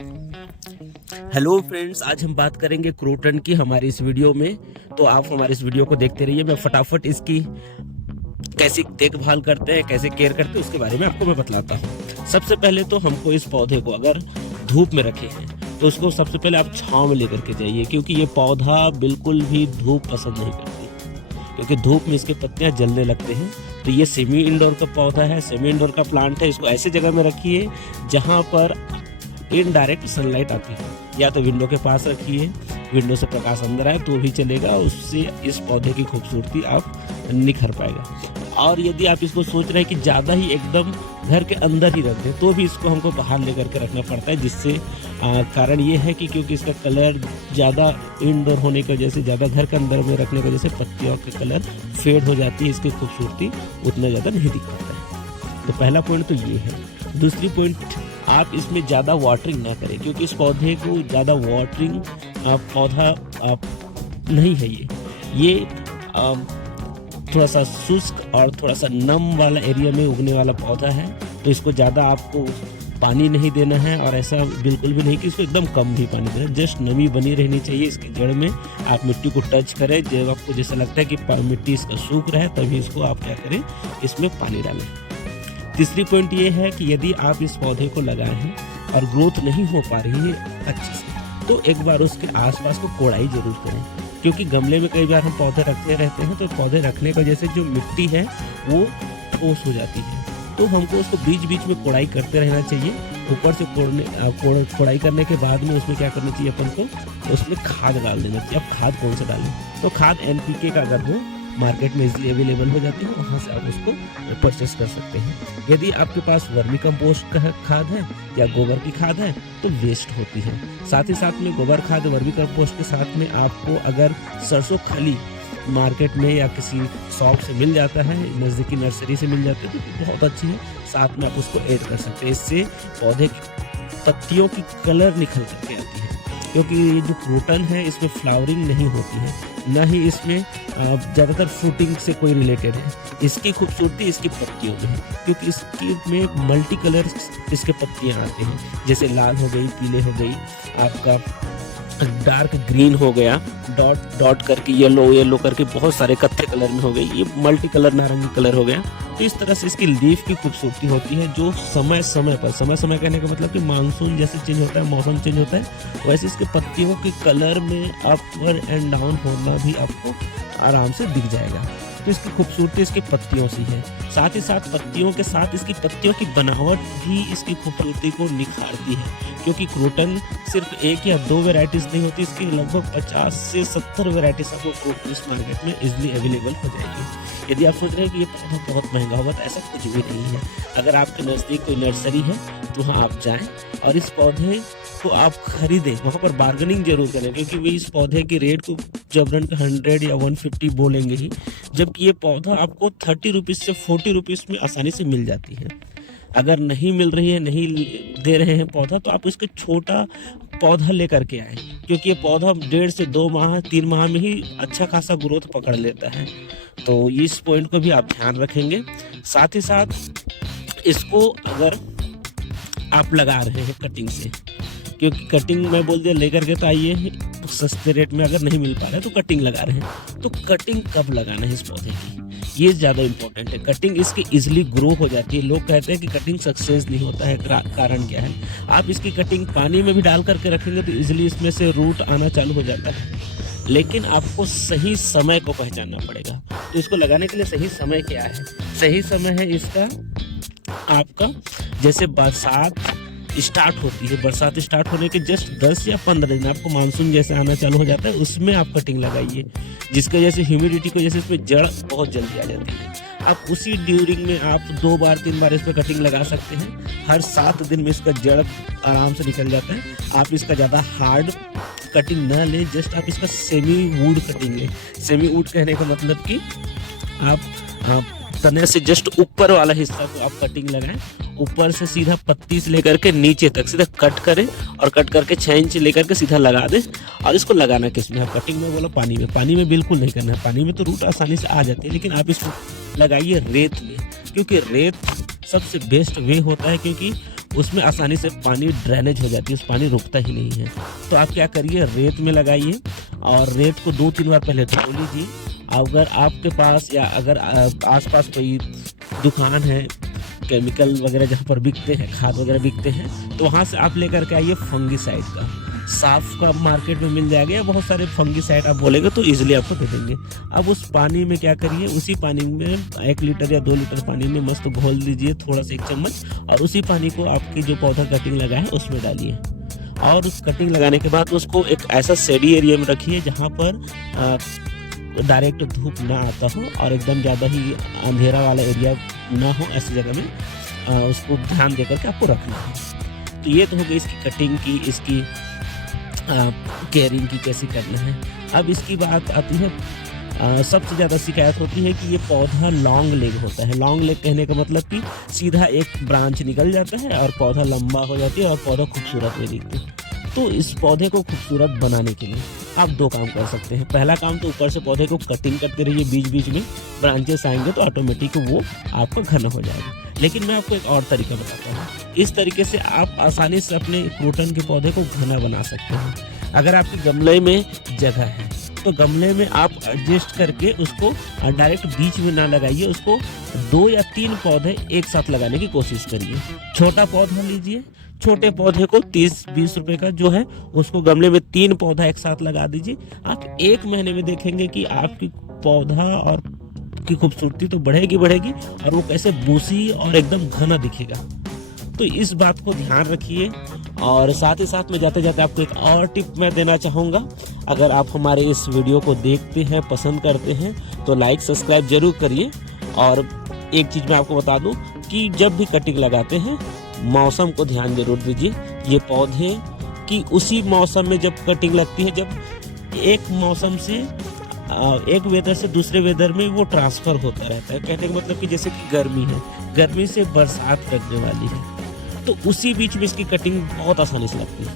Hello friends, आज हम बात करेंगे क्रोटन की हमारी इस वीडियो में। तो आप हमारे इस वीडियो को देखते रहिए। मैं फटाफट इसकी कैसी देखभाल करते हैं, कैसे केयर करते हैं, उसके बारे में आपको मैं बतलाता हूँ। सबसे पहले तो हमको इस पौधे को अगर धूप में रखे हैं तो उसको सबसे पहले आप छांव में लेकर के जाइए, क्योंकि ये पौधा बिल्कुल भी धूप पसंद नहीं करती, क्योंकि धूप में इसके पत्तियां जलने लगते हैं। तो ये सेमी इंडोर का पौधा है, सेमी इंडोर का प्लांट है। इसको ऐसे जगह में रखिए जहाँ पर इनडायरेक्ट सनलाइट आती है, या तो विंडो के पास रखिए, विंडो से प्रकाश अंदर आए तो भी चलेगा, उससे इस पौधे की खूबसूरती आप निखर पाएगा। और यदि आप इसको सोच रहे हैं कि ज़्यादा ही एकदम घर के अंदर ही रख दें, तो भी इसको हमको बाहर लेकर के रखना पड़ता है, जिससे कारण ये है कि क्योंकि इसका कलर ज़्यादा इंडोर होने की वजह से, ज़्यादा घर के अंदर में रखने की वजह से पत्तियों के कलर फेड हो जाती है, इसकी खूबसूरती उतना ज़्यादा नहीं दिख पाता है। तो पहला पॉइंट तो ये है। दूसरी पॉइंट, आप इसमें ज़्यादा वाटरिंग ना करें, क्योंकि इस पौधे को ज़्यादा वाटरिंग पौधा नहीं है। ये थोड़ा सा शुष्क और थोड़ा सा नम वाला एरिया में उगने वाला पौधा है। तो इसको ज़्यादा आपको पानी नहीं देना है, और ऐसा बिल्कुल भी नहीं कि इसको एकदम कम भी पानी देना। जस्ट नमी बनी रहनी चाहिए इसकी जड़ में। आप मिट्टी को टच करें, जब आपको जैसा लगता है कि मिट्टी इसका सूख रहा है, तभी इसको आप क्या करें, इसमें पानी डालें। तीसरी पॉइंट ये है कि यदि आप इस पौधे को लगाए हैं और ग्रोथ नहीं हो पा रही है अच्छे से, तो एक बार उसके आसपास को कोड़ाई जरूर करें, क्योंकि गमले में कई बार हम पौधे रखते रहते हैं, तो पौधे रखने की वजह से जो मिट्टी है वो ठोस हो जाती है। तो हमको उसको बीच बीच में कोड़ाई करते रहना चाहिए। ऊपर से कोड़ाई करने के बाद में उसमें क्या करना चाहिए, अपन को उसमें खाद डाल देना चाहिए। अब खाद कौन सा डालें, तो खाद NPK का अगर हो, मार्केट में इजीली अवेलेबल हो जाती है, वहाँ से आप उसको परचेस कर सकते हैं। यदि आपके पास वर्मी कंपोस्ट का खाद है या गोबर की खाद है तो वेस्ट होती है। साथ ही साथ में गोबर खाद, वर्मी कंपोस्ट के साथ में आपको अगर सरसों खली मार्केट में या किसी शॉप से मिल जाता है, नज़दीकी नर्सरी से मिल जाती है, तो बहुत अच्छी है, साथ में आप उसको ऐड कर सकते हैं। इससे पौधे की पत्तियों की कलर निखर करके आती है, क्योंकि ये जो क्रोटन है इसमें फ्लावरिंग नहीं होती है, ना ही इसमें ज़्यादातर फ्रूटिंग से कोई रिलेटेड है। इसकी खूबसूरती इसकी पत्तियों में है, क्योंकि इसकी में मल्टी कलर इसके पत्तियां आते हैं, जैसे लाल हो गई, पीले हो गई, आपका डार्क ग्रीन हो गया, डॉट डॉट करके येलो करके बहुत सारे कत्थे कलर में हो गई, ये मल्टी कलर नारंगी कलर हो गया। तो इस तरह से इसकी लीफ की खूबसूरती होती है, जो समय समय कहने का मतलब कि मानसून जैसे चेंज होता है, मौसम चेंज होता है, वैसे इसके पत्तियों के कलर में अप एंड डाउन होना भी आपको आराम से दिख जाएगा। तो इसकी खूबसूरती इसकी पत्तियों से है। साथ ही साथ पत्तियों के साथ इसकी पत्तियों की बनावट भी इसकी खूबसूरती को निखारती है, क्योंकि क्रोटन सिर्फ एक या दो वेराइटीज नहीं होती, इसकी लगभग 50 से 70 वेराइटीज आपको क्रोटन इस मार्केट में इजिली अवेलेबल हो जाएगी। यदि आप सोच रहे हैं कि ये पौधा बहुत महंगा होगा, तो ऐसा कुछ भी नहीं है। अगर आपके नज़दीक कोई नर्सरी है तो वहाँ आप जाएँ और इस पौधे को आप खरीदें, वहाँ पर बार्गेनिंग जरूर करें, क्योंकि वे इस पौधे की रेट को जबरन 100 या 150 बोलेंगे ही, जबकि ये पौधा आपको 30 रुपीज़ से 40 रुपीज़ में आसानी से मिल जाती है। अगर नहीं मिल रही है, नहीं दे रहे हैं पौधा, तो आप इसको छोटा पौधा लेकर के आए, क्योंकि ये पौधा 1.5 से 2 माह 3 माह में ही अच्छा खासा ग्रोथ पकड़ लेता है। तो इस पॉइंट को भी आप ध्यान रखेंगे। साथ ही साथ इसको अगर आप लगा रहे हैं कटिंग से, क्योंकि कटिंग मैं बोल दिया लेकर के तो आइए, तो सस्ते रेट में अगर नहीं मिल पा रहा है तो कटिंग लगा रहे हैं, तो कटिंग कब लगाना है इस पौधे की, ये ज़्यादा इंपॉर्टेंट है। कटिंग इसकी इजीली ग्रो हो जाती है। लोग कहते हैं कि कटिंग सक्सेस नहीं होता है, कारण क्या है? आप इसकी कटिंग पानी में भी डाल करके रखेंगे तो इजीली इसमें से रूट आना चालू हो जाता है, लेकिन आपको सही समय को पहचानना पड़ेगा। तो इसको लगाने के लिए सही समय क्या है? सही समय है इसका आपका, जैसे बरसात स्टार्ट होती है, बरसात स्टार्ट होने के जस्ट 10 या 15 दिन आपको मानसून जैसे आना चालू हो जाता है, उसमें आप कटिंग लगाइए, जिसकी वजह से ह्यूमिडिटी की वजह से इसमें जड़ बहुत जल्दी आ जाती है। आप उसी ड्यूरिंग में आप 2 बार 3 बार इस पर कटिंग लगा सकते हैं। हर 7 दिन में इसका जड़ आराम से निकल जाता है। आप इसका ज़्यादा हार्ड कटिंग ना लें, जस्ट आप इसका सेमी वुड कटिंग लें। सेमी वुड कहने का मतलब कि आप तने से जस्ट ऊपर वाला हिस्सा को आप कटिंग लगाएं, ऊपर से सीधा पत्ती से लेकर के नीचे तक सीधा कट करें, और कट करके 6 इंच लेकर के सीधा लगा दें। और इसको लगाना किस में? कटिंग में बोला पानी में बिल्कुल नहीं करना है। पानी में तो रूट आसानी से आ जाती है, लेकिन आप इसको लगाइए रेत में, क्योंकि रेत सबसे बेस्ट वे होता है, क्योंकि उसमें आसानी से पानी ड्रेनेज हो जाती है, उस पानी रुकता ही नहीं है। तो आप क्या करिए, रेत में लगाइए और रेत को 2-3 बार पहले धो लीजिए। अगर आपके पास या अगर आसपास कोई दुकान है केमिकल वगैरह जहाँ पर बिकते हैं, खाद वगैरह बिकते हैं, तो वहाँ से आप लेकर के आइए फंगीसाइड का। साफ का मार्केट में मिल जाएगा, या बहुत सारे फंगीसाइड आप बोलेंगे तो इजीली आपको दे देंगे। अब उस पानी में क्या करिए, उसी पानी में 1 लीटर या 2 लीटर पानी में मस्त घोल दीजिए थोड़ा सा 1 चम्मच, और उसी पानी को आपकी जो पौधा कटिंग लगा है उसमें डालिए। और उस कटिंग लगाने के बाद उसको एक ऐसा शेडी एरिया में रखिए जहाँ पर डायरेक्ट धूप ना आता हो और एकदम ज़्यादा ही अंधेरा वाला एरिया ना हो, ऐसी जगह में उसको ध्यान देकर के आपको रखना है। तो ये तो हो गई इसकी कटिंग की, इसकी केयरिंग की कैसे करना है। अब इसकी बात आती है, सबसे ज़्यादा शिकायत होती है कि ये पौधा लॉन्ग लेग होता है। लॉन्ग लेग कहने का मतलब कि सीधा एक ब्रांच निकल जाता है और पौधा लंबा हो जाती है और पौधा खूबसूरत नहीं दिखती। तो इस पौधे को खूबसूरत बनाने के लिए आप 2 काम कर सकते हैं। पहला काम तो ऊपर से पौधे को कटिंग करते रहिए, बीच बीच में ब्रांचेस आएंगे तो ऑटोमेटिक वो आपका घना हो जाएगा। लेकिन मैं आपको एक और तरीका बताता हूँ। इस तरीके से आप आसानी से अपने क्रोटन के पौधे को घना बना सकते हैं। अगर आपके गमले में जगह है तो गमले में आप एडजस्ट करके उसको डायरेक्ट बीच में ना लगाइए, उसको 2 या 3 पौधे एक साथ लगाने की कोशिश करिए। छोटा पौधा लीजिए, छोटे पौधे को 30-20 रुपए का जो है उसको गमले में 3 पौधा एक साथ लगा दीजिए। आप 1 महीने में देखेंगे कि आपकी पौधा और की खूबसूरती तो बढ़ेगी और वो कैसे बूसी और एकदम घना दिखेगा। तो इस बात को ध्यान रखिए। और साथ ही साथ में जाते जाते आपको एक और टिप मैं देना चाहूँगा। अगर आप हमारे इस वीडियो को देखते हैं, पसंद करते हैं, तो लाइक सब्सक्राइब जरूर करिए। और एक चीज़ मैं आपको बता दूं कि जब भी कटिंग लगाते हैं मौसम को ध्यान जरूर दीजिए। ये पौधे की उसी मौसम में जब कटिंग लगती है जब एक मौसम से एक वेदर से दूसरे वेदर में वो ट्रांसफ़र होता रहता है। कहने का मतलब कि जैसे कि गर्मी है, गर्मी से बरसात लगने वाली है, तो उसी बीच में इसकी कटिंग बहुत आसानी से लगती है।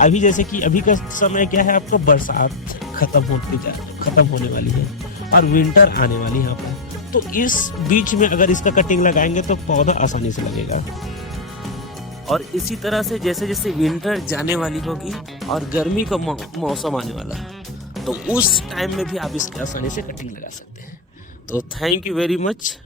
अभी जैसे कि अभी का समय क्या है, आपका बरसात खत्म होने वाली है और विंटर आने वाली है यहाँ पर। तो इस बीच में अगर इसका कटिंग लगाएंगे तो पौधा आसानी से लगेगा। और इसी तरह से जैसे जैसे विंटर जाने वाली होगी और गर्मी का मौसम आने वाला है, तो उस टाइम में भी आप इसकी आसानी से कटिंग लगा सकते हैं। तो थैंक यू वेरी मच।